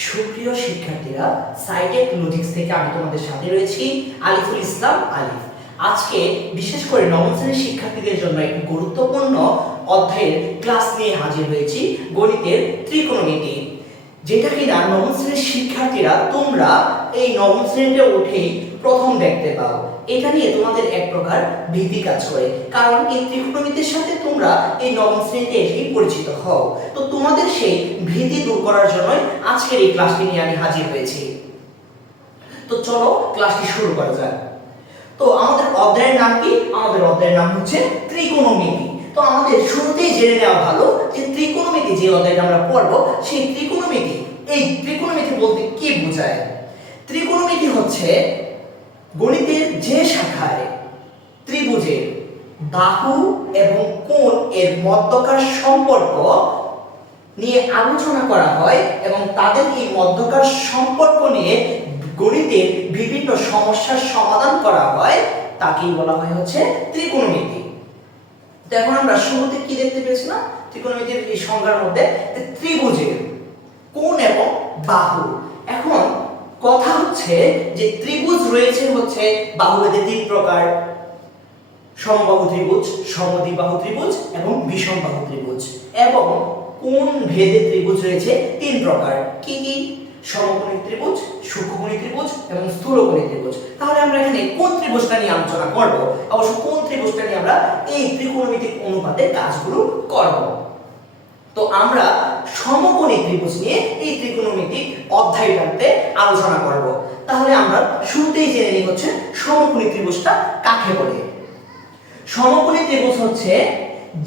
সুপ্রিয় শিক্ষার্থীরা, sci-tech logics থেকে আমি তোমাদের সাথে রয়েছি আলিফুল ইসলাম আলিফ। আজকে বিশেষ করে নবম শ্রেণীর শিক্ষার্থীদের জন্য একটি গুরুত্বপূর্ণ অধ্যায়ের ক্লাস নিয়ে হাজির হয়েছি, গণিতের ত্রিকোণমিতি, যেটা কিনা নবম শ্রেণীর শিক্ষার্থীরা তোমরা এই নবম শ্রেণীতে উঠেই প্রথম দেখতে পাও। এটা নিয়ে তোমাদের এক প্রকার ভীতি কাজ করে, কারণ এই ত্রিকোণমিতির সাথে তোমরা এই নবম শ্রেণীতে এসেই পরিচিত হও। তো তোমাদের সেই ভীতি দূর করার জন্যই আজকের এই ক্লাসটি নিয়ে আমি হাজির হয়েছি। তো চলো ক্লাসটি শুরু করা যাক। তো আমাদের অধ্যায়ের নাম কি? আমাদের অধ্যায়ের নাম হচ্ছে ত্রিকোণমিতি। তো আমাদের শুরুতেই জেনে নেওয়া ভালো যে ত্রিকোণমিতি যে অধ্যায়টা আমরা পড়ব, সেই ত্রিকোণমিতি, এই ত্রিকোণমিতি বলতে কি বোঝায়? ত্রিকোণমিতি হচ্ছে গণিতের যে শাখায় ত্রিভুজের বাহু এবং কোণ এর মধ্যকার সম্পর্ক নিয়ে আলোচনা করা হয় এবং তাদের এই মধ্যকার সম্পর্ক নিয়ে গণিতের বিভিন্ন সমস্যার সমাধান করা হয়, তাকেই বলা হয় হচ্ছে ত্রিকোণমিতি। তো এখন আমরা শুরুতে কি দেখতে পেয়েছি না, ত্রিকোণমিতির এই সংজ্ঞার মধ্যে ত্রিভুজের কোণ এবং বাহু। এখন কথা হচ্ছে যে ত্রিভুজ রয়েছে হচ্ছে বাহুভেদে তিন প্রকার: সমবাহু ত্রিভুজ, সমদ্বিবাহু ত্রিভুজ এবং বিষমবাহু ত্রিভুজ। এবং কোণ ভেদে ত্রিভুজ রয়েছে তিন প্রকার। কি কি? সমকোণী ত্রিভুজ, সূক্ষ্মকোণী ত্রিভুজ এবং স্থূলকোণী ত্রিভুজ। তাহলে আমরা এখানে কোন ত্রিভুজটা নিয়ে আলোচনা করব? অবশ্য কোন ত্রিভুজটা নিয়ে আমরা এই ত্রিকোণমিতিক অনুপাতে কাজগুলো করব। তো আমরা সমকোণী ত্রিভুজ নিয়ে এই ত্রিকোণমিতিক অধ্যায়টাতে আলোচনা করব। তাহলে আমরা শুরুতেই জেনে নিই হচ্ছে সমকোণী ত্রিভুজটা কাকে বলে। সমকোণী ত্রিভুজ হচ্ছে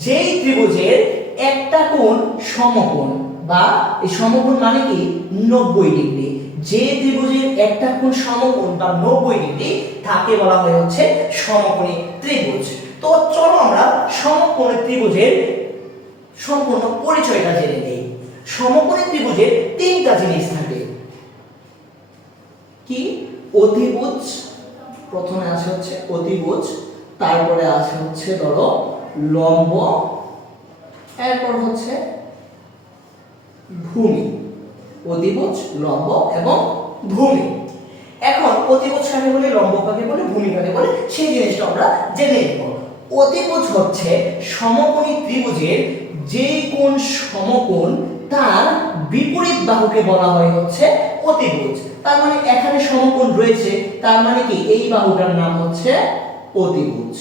যেই ত্রিভুজের একটা কোণ সমকোণ, বা এই সমকোণ মানে কি 90 ডিগ্রি। যে ত্রিভুজের একটা কোণ সমকোণ বা 90 ডিগ্রি, তাকে বলা হয় হচ্ছে সমকোণী ত্রিভুজ। তো চলো আমরা সমকোণী ত্রিভুজের সম্পূর্ণ পরিচয়টা জেনে নেই। সমকোণী ত্রিভুজের তিনটা জিনিস থাকে। কি? অতিভুজ, প্রথমে আছে হচ্ছে অতিভুজ, তারপরে আছে হচ্ছে ধরো লম্ব, এরপর হচ্ছে ভূমি। অতিভুজ, লম্ব এবং ভূমি। এখন অতিভুজ কাকে বলে, লম্ব কাকে বলে, ভূমি কাকে বলে, সেই জিনিসটা আমরা জেনে নেব। অতিভুজ হচ্ছে সমকোণী ত্রিভুজের যে কোণ সমকোণ তার বিপরীত বাহুকে বলা হয় হচ্ছে অতিভুজ। তার মানে এখানে সমকোণ রয়েছে, তার মানে কি এই বাহুটার নাম হচ্ছে অতিভুজ।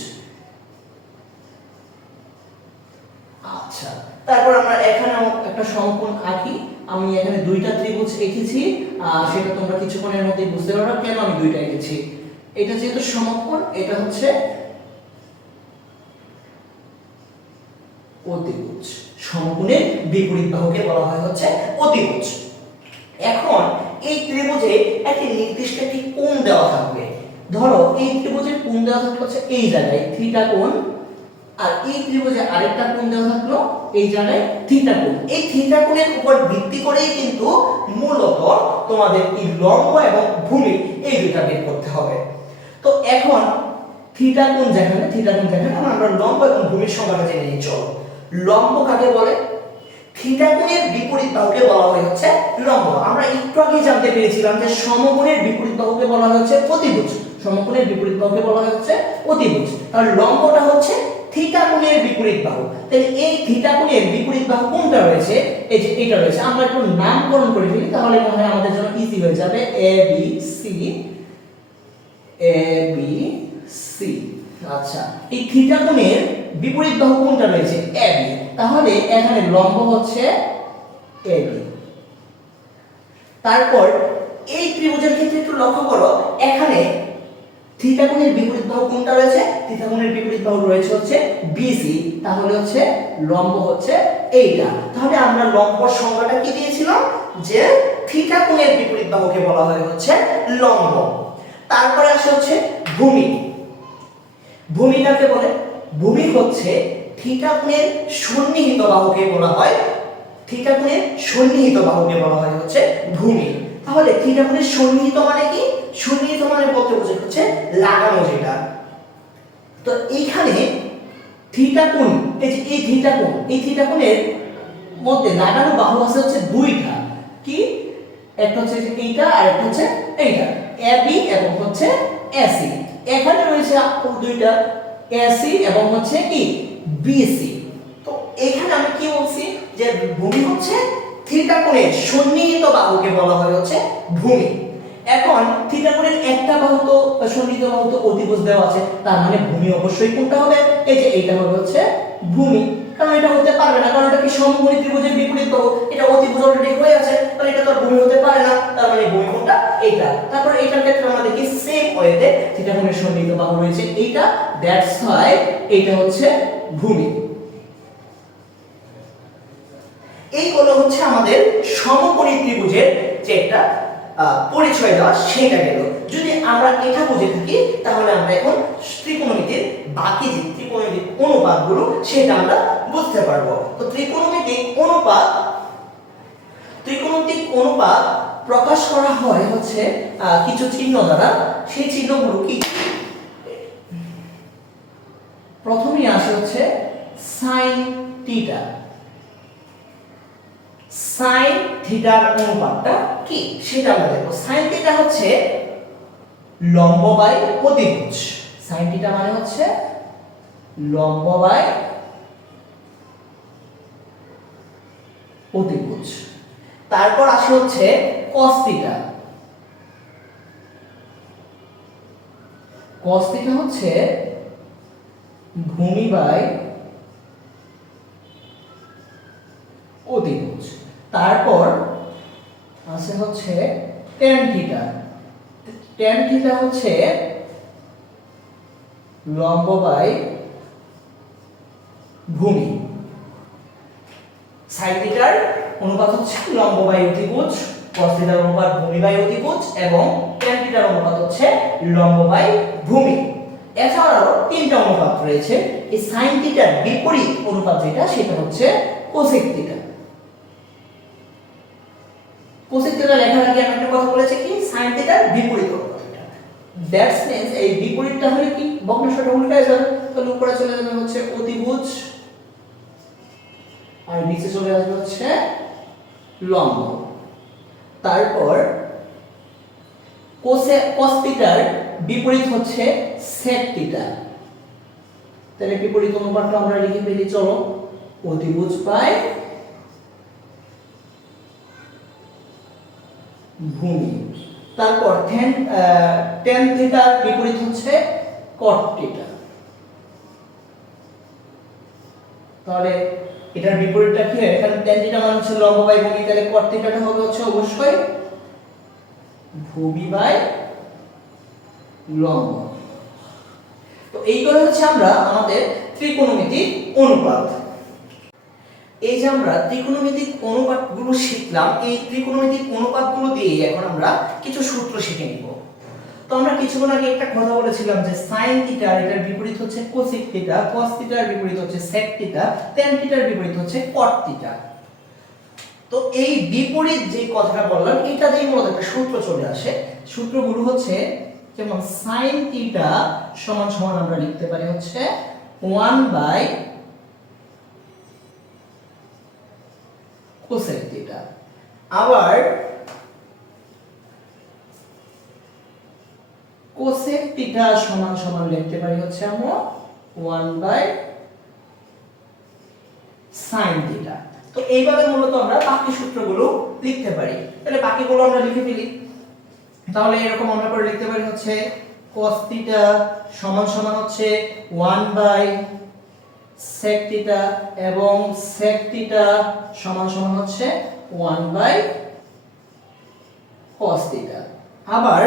আচ্ছা, তারপর আমরা এখানে একটা সমকোণ আঁকি। আমি এখানে দুইটা ত্রিভুজ এঁকেছি, সেটা তোমরা কিছুক্ষণের মধ্যে বুঝতে পারবে কেন আমি দুইটা এঁকেছি। এটা যেহেতু সমকোণ, এটা হচ্ছে অতিভুজ। সমকোণের বিপরীত বাহুকে বলা হয় হচ্ছে অতিভুজ। এখন এই ত্রিভুজে একটি নির্দিষ্ট একটি কোণ দেওয়া থাকবে। ধরো এই ত্রিভুজের কোণ দেওয়া থাকলো হচ্ছে এই জায়গায় থিটা কোণ, আর এই ত্রিভুজে আরেকটা কোণ দেওয়া থাকলো এই জায়গায় থিটা কোণ। এই থিটা কোণের উপর ভিত্তি করেই কিন্তু মূলত তোমাদের এই লম্ব এবং ভূমি এই দুটো বের করতে হবে। তো এখন থিটা কোণ যেখানে আমরা লম্ব এবং ভূমির সংজ্ঞাটা জেনে নিই। চলো, লম্ব কাকে বলে? থিটা কোণের বিপরীত বাহুকে বলা হয় হচ্ছে লম্ব। আমরা একটু আগে জানতে পেরেছিলাম যে সমকোণের বিপরীত বাহুকে বলা হয় হচ্ছে অতিভুজ। সমকোণের বিপরীত বাহুকে বলা হয় হচ্ছে অতিভুজ। তাহলে লম্বটা হচ্ছে থিটা কোণের বিপরীত বাহু। তাহলে এই থিটা কোণের বিপরীত বাহু কোনটা রয়েছে? এই যে এটা রয়েছে। আমরা একটু নামকরণ করে ফেলি, তাহলে মনে হয় আমাদের জন্য ইজি হয়ে যাবে। A B C. আচ্ছা, এই থিটা কোণের বিপরীত বাহু কোনটা রয়েছে? এবি। তাহলে এখানে লম্ব হচ্ছে এবি। তারপর এই ত্রিভুজের ক্ষেত্রে একটু লক্ষ্য করো, এখানে থিটা কোণের বিপরীত বাহু কোনটা রয়েছে? থিটা কোণের বিপরীত বাহু রয়েছে হচ্ছে বিসি। তাহলে হচ্ছে লম্ব হচ্ছে এইটা। তাহলে আমরা লম্বর সংজ্ঞাটা কি দিয়েছিলাম? যে থিটা কোণের বিপরীত বাহুকে বলা হয় হচ্ছে লম্ব। তারপরে আসে হচ্ছে ভূমি। ভূমি কাকে বলে? ভূমি হচ্ছে থিটা কোণের সন্নিহিত বাহুকে বলা হয়, থিটা কোণের সন্নিহিত বাহুকে বলা হয় হচ্ছে ভূমি। তাহলে থিটা কোণের সন্নিহিত মানে কি? সন্নিহিত মানে বলতে বোঝায় হচ্ছে লাগানো যেটা। তো এইখানে থিটা কোণ, এই যে এই থিটা কোণ, এই থিটা কোণের মধ্যে লাগানো বাহু আছে হচ্ছে দুইটা। কি? একটা হচ্ছে এইটা আর একটা হচ্ছে এইটা, এবি এবং হচ্ছে এসি। এখানে রয়েছে দুইটা এসি এবং হচ্ছে কি বিসি। তো এখানে আমি কি বলছি যে ভূমি হচ্ছে থিটা কোণের সন্নিহিত বাহুকে বলা হয় হচ্ছে ভূমি। এখন থিটা কোণের একটা বাহু তো সন্নিহিত বাহু তো অতিভুজ দেওয়া আছে, তার মানে ভূমি অবশ্যই কোনটা হবে, এই যে এইটা হবে হচ্ছে ভূমি। কারণ এটা হতে পারবে না, কারণ এটা কি সমকোণী ত্রিভুজের বিপরীত বাহু, এটা অতিভুজ অলরেডি হয়ে আছে, তাহলে এটা তো আর ভূমি হতে পারে না। তার মানে ভূমি কোনটা এইটা। তারপর এইটার ক্ষেত্রে আমরা দেখি সেম ওয়েতে থিটা কোণের সন্নিহিত বাহু রয়েছে এইটা, দ্যাটস হোয়াই এইটা হচ্ছে ভূমি। এই হলো হচ্ছে আমাদের সমকোণী ত্রিভুজের যে একটা পরিচয় দেওয়া, সেটা গেল। যদি আমরা এটা বুঝে থাকি তাহলে আমরা এখন ত্রিকোণমিতির বাকি যে ত্রিকোণমিতিক অনুপাতগুলো সেটা আমরা বুঝতে পারবো। তো ত্রিকোণমিতিক অনুপাত প্রকাশ করা হয় হচ্ছে কিছু চিহ্ন দ্বারা। সেই চিহ্নগুলো কি? প্রথমেই আসে হচ্ছে সাইন থিটা। সাইন থিটার অনুপাতটা কি সেটা আমরা দেখব। সাইন থিটা হচ্ছে লম্ব বাই অতিভুজ। সাইন থিটা মানে হচ্ছে লম্ব বাই অতিভুজ। তারপর আসে হচ্ছে cos থিটা। cos থিটা হচ্ছে ভূমি বাই অতিভুজ। তারপর আছে হচ্ছে tan থিটা। tan থিটা হচ্ছে লম্ব বাই ভূমি। সাইন থিটার অনুপাত হচ্ছে লম্ব বাই অতিভুজ, cos থিটার অনুপাত ভূমি বাই অতিভুজ এবং tan থিটার অনুপাত হচ্ছে লম্ব বাই ভূমি। এছাড়াও তিনটা অনুপাত রয়েছে। এই সাইন থিটার বিপরীত অনুপাত যেটা সেটা হচ্ছে কোসেক থিটা। কোসেক থিটা লেখার আগে আমি একটা কথা বলেছি কি সাইন থিটার বিপরীত অনুপাত এটা। দ্যাটস মিন্স এই বিপরীতটা হলে কি ভগ্নাংশটা উল্টায় যাবে, তাহলে উপরে চলে যাবে হচ্ছে অতিভুজ আর নিচে চলে আসবে হচ্ছে লম্ব। তারপর cos থিটার বিপরীত হচ্ছে sec থিটা। তাহলে বিপরীত অনুপাতটা আমরা লিখে ফেলি, চলো। অতিভুজ বাই ভূমি। তারপর tan থিটার বিপরীত হচ্ছে cot থিটা। তাহলে এটার বিপরীতটা কি হয়? এখানে tan থিটা মানে হচ্ছে লম্ব বাই ভূমি, তাহলে cot থিটাটা হবে হচ্ছে অবশ্যই ভূমি বাই লম্ব। তো এইগুলো হচ্ছে আমরা আমাদের ত্রিকোণমিতিক অনুপাত। এই যে আমরা ত্রিকোণমিতিক অনুপাতগুলো শিখলাম, এই ত্রিকোণমিতিক অনুপাতগুলো দিয়ে এখন আমরা কিছু সূত্র শিখে নিব। তো আমরা কিছুক্ষণ আগে একটা কথা বলেছিলাম যে sin থিটা এটার বিপরীত হচ্ছে cosec থিটা, cos থিটার বিপরীত হচ্ছে sec থিটা, tan থিটার বিপরীত হচ্ছে cot থিটা। তো এই বিপরীত যে কথাটা বললাম এটা দিয়ে মূলত একটা সূত্র চলে আসে। সূত্রগুলো হচ্ছে যেমন sin থিটা সমান সমান আমরা লিখতে পারি হচ্ছে 1 বাই cosec থিটা। আবার cosec থিটা সমান সমান লিখতে পারি হচ্ছে আমরা 1 বাই sin থিটা। তো এইভাবে মূলত আমরা বাকি সূত্রগুলো লিখতে পারি। তাহলে বাকিগুলো আমরা লিখে ফেলি। তাহলে এরকম আমরা করে লিখতে পারি হচ্ছে cos থিটা সমান সমান হচ্ছে 1 বাই sec থিটা এবং sec থিটা সমান সমান হচ্ছে 1 বাই cos থিটা। আবার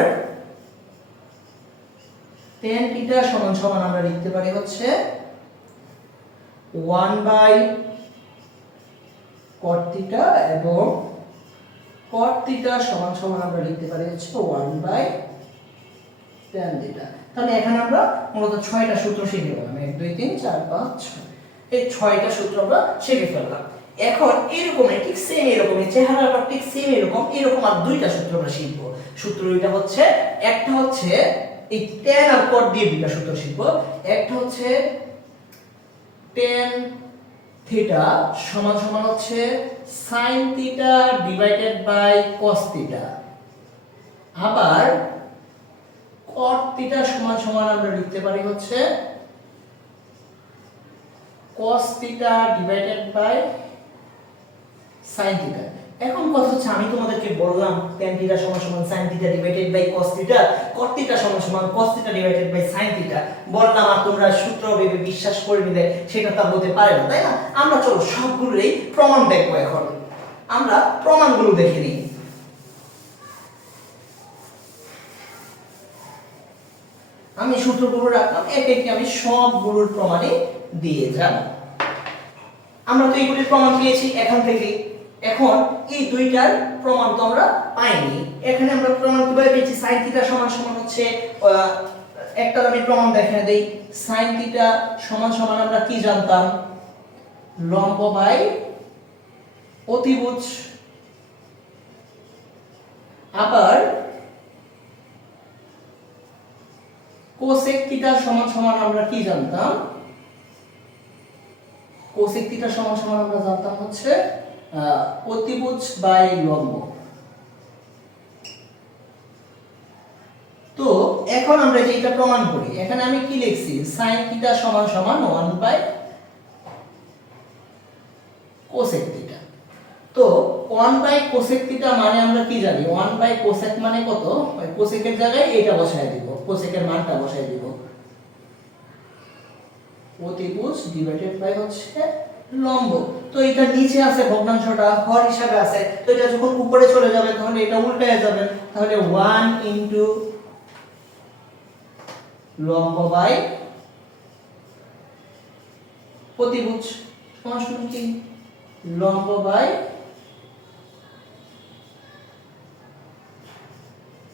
tan থিটা সমান সমান আমরা লিখতে পারি হচ্ছে 1 বাই cot থিটা এবং cot থিটা সমান সমান আমরা লিখতে পারি হচ্ছে 1 বাই tan থিটা। তাহলে এখানে আমরা মূলত 6টা সূত্র শিখে গেলাম। 1 2 3 4 5 6, এই 6টা সূত্র আমরা শিখে ফেললাম। এখন এরকম ঠিক সেম এরকমই চেহারাটা ঠিক সেম এরকম আর দুইটা সূত্র আমরা শিখব। সূত্র দুইটা হচ্ছে, একটা হচ্ছে এই tan আর cot দিয়ে দুইটা সূত্র শিখব। একটা হচ্ছে tan থিটা সমান সমান হচ্ছে sin theta divided by cos theta. আবার cot থিটা সমান সমান আমরা লিখতে পারি হচ্ছে cos theta divided by sin theta. এখন কথা হচ্ছে আমি তোমাদেরকে বললাম tan থিটা সমান সমান sin theta divided by cos theta, cot theta সমান সমান cos theta divided by sin theta বললাম, আর তোমরা সূত্র ভেবে বিশ্বাস করে নিলে সেটা তা হতে পারে না, তাই না? আমরা চলো সবগুলোরই প্রমাণ দেখবো। এখন আমরা প্রমাণগুলো দেখে নিই। আমি সূত্রগুলো রাখলাম, একে একে আমি সবগুলোর প্রমাণই দিয়ে যাব। আমরা তো এইগুলির প্রমাণ পেয়েছি এখান থেকে। এখন এই দুইটার প্রমাণ তো আমরা পাইনি। এখানে আমরা প্রমাণ কিভাবে পেয়েছি? sin থিটা সমান সমান হচ্ছে একটা আমি প্রমাণ দেখাই দেই। sin থিটা সমান সমান আমরা কি জানতাম? লম্ব বাই অতিভুজ। আবার cosec থিটা সমান সমান আমরা কি জানতাম? cosec থিটা সমান সমান আমরা জানতাম হচ্ছে অতিভুজ বাই লম্ব। তো এখন আমরা যেটা প্রমাণ করি, এখানে আমি কি লিখছি? sin থিটা সমান সমান 1 বাই cosec থিটা। তো 1 বাই cosec থিটা মানে আমরা কি জানি? 1 বাই cosec মানে কত? ওই cosec এর জায়গায় এটা বসায় দিব, cosec এর মানটা বসায় দিব। অতিভুজ ডিভাইডেড বাই হচ্ছে লম্ব। তো এটা নিচে আছে ভগ্নাংশটা হর হিসাবে আছে, তো এটা যখন উপরে চলে যাবে তাহলে এটা উল্টায় যাবে। তাহলে 1 ইনটু লম্ব বাই অতিভুজ সমান সমান কি? লম্ব বাই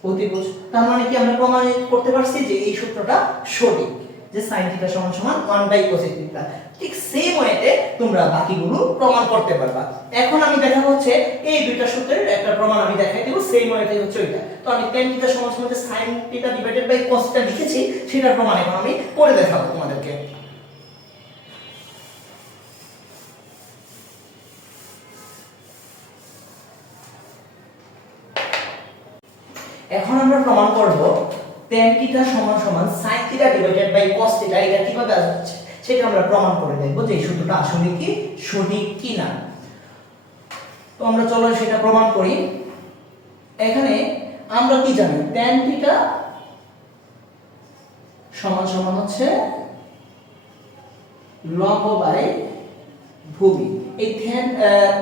অতিভুজ। তার মানে কি আমরা প্রমাণ করতে পারছি যে এই সূত্রটা সঠিক, যে sin থিটা সমান সমান 1 বাই cosec থিটা। ঠিক সেম ওয়েতে তোমরা বাকিগুলো প্রমাণ করতে পারবা। এখন আমি দেখাবো হচ্ছে এই দুইটা সূত্রের একটা প্রমাণ আমি দেখাই দেব, সেম ওয়েতে হচ্ছে ওইটা। তো আমি tan থিটা সমান সমান যে sin theta divided by cos theta লিখেছি সেটার প্রমাণ এখন আমি করে দেখাবো তোমাদেরকে। এখন আমরা প্রমাণ করব tan থিটা সমান সমান sin theta divided by cos theta, এটা কিভাবে আসছে সেটা আমরা প্রমাণ করে দেখব যে এই সূত্রটা আসলে কি সঠিক কিনা। তো আমরা চলো সেটা প্রমাণ করি। এখানে আমরা কি জানি? tan থিটা সমান সমান হচ্ছে লম্ব বাই ভূমি। এই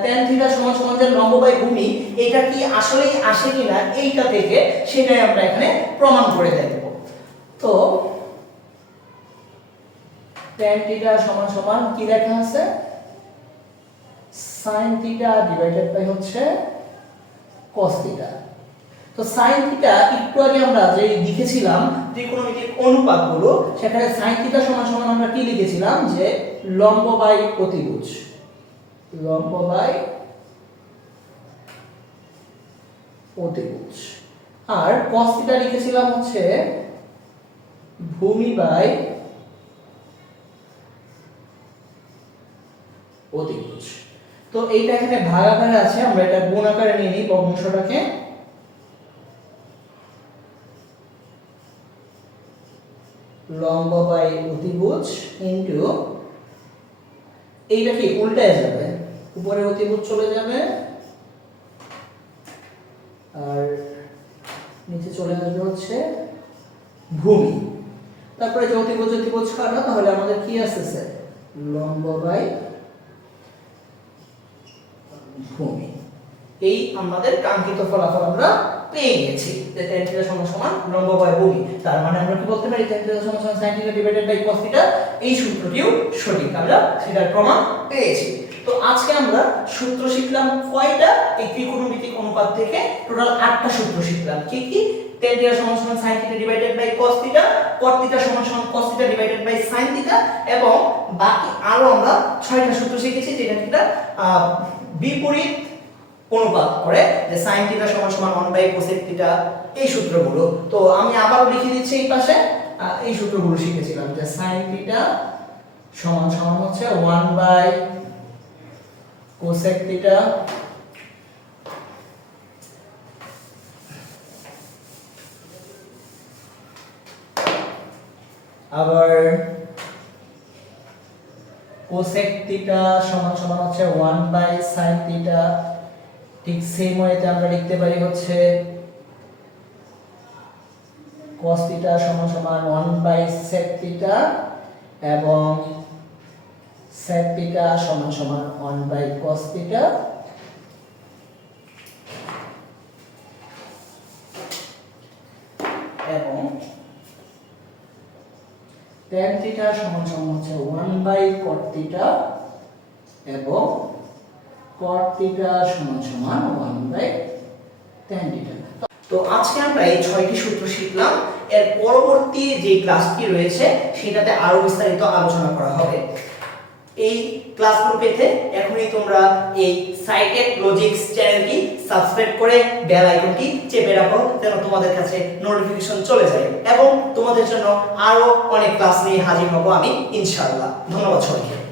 tan থিটা সমান সমান যে লম্ব বাই ভূমি, এটা কি আসলেই আসে কিনা এইটা থেকে সেটাই আমরা এখানে প্রমাণ করে দেখব। তো tan থিটা সমান সমান কি লেখা আছে? sin থিটা ডিভাইডেড বাই হচ্ছে cos থিটা। তো sin থিটা একটু আগে আমরা যে লিখেছিলাম ত্রিকোণমিতিক অনুপাতগুলো, সেখানে sin থিটা সমান সমান আমরা কি লিখেছিলাম? যে লম্ব বাই অতিভুজ, লম্ব বাই অতিভুজ। আর cos থিটা লিখেছিলাম হচ্ছে ভূমি বাই অতিভুজ। তো এইটা এখানে ভাগ আকারে আছে, আমরা এটা গুণ আকারে নিয়ে নিই ভগ্নাংশটাকে। লম্ব বাই অতিভুজ ইনটু এইটা কি উল্টায় যাবে, উপরে অতিভুজ চলে যাবে আর নিচে চলে আসবে হচ্ছে ভূমি। তারপরে যে অতিভুজ অতিভুজ কাটা, তাহলে আমাদের কি আসছে? লম্ব বাই ভূমি। এই আমাদের কাঙ্ক্ষিত ফলাফল আমরা পেয়ে গেছি যে tan থিটা সমান সমান লম্ব বাই ভূমি। তার মানে আমরা কি বলতে পারি? tan থিটা সমান সমান sin theta divided by cos theta, এই সূত্রটিও সঠিক, আমরা সেটার প্রমাণ পেয়েছি। তো আজকে আমরা সূত্র শিখলাম কয়টা? এই ত্রিকোণমিতিক অনুপাত থেকে টোটাল 8টা সূত্র শিখলাম। কি কি? tan থিটা সমান সমান sin theta divided by cos theta, cot theta সমান সমান cos theta divided by sin theta, এবং বাকি আরো আমরা 6টা সূত্র শিখেছি যেটা কিনা বিপরীত অনুপাত করে, যে sin থিটা সমান সমান 1 বাই cosec থিটা, এই সূত্রগুলো। তো আমি আবারও লিখে দিচ্ছি এই পাশে। এই সূত্রগুলো শিখেছিলাম যে sin থিটা সমান সমান হচ্ছে 1 বাই কোসেক থিটা আবার কোসেক থিটা সমান সমান হচ্ছে 1 বাই sin থিটা। ঠিক সেম ওয়েতে আমরা লিখতে পারি হচ্ছে cos থিটা সমান সমান 1 বাই sec থিটা এবং sec থিটা সমান সমান 1 বাই cos থিটা এবং tan থিটা সমান সমান হচ্ছে 1 বাই cot থিটা এবং cot থিটা সমান সমান 1 বাই tan থিটা। তো আজকে আমরা এই 6টি সূত্র শিখলাম। এর পরবর্তী যে ক্লাসটি রয়েছে সেটাতে আরো বিস্তারিত আলোচনা করা হবে। এই ক্লাসগুলো পেতে এখনই তোমরা এই সাইটেড লজিক্স চ্যানেলটি সাবস্ক্রাইব করে বেল আইকনটি চেপে রাখো যেন তোমাদের কাছে নোটিফিকেশন চলে যায় এবং তোমাদের জন্য আরো অনেক ক্লাস নিয়ে হাজির হব আমি ইনশাআল্লাহ। ধন্যবাদ সবাইকে।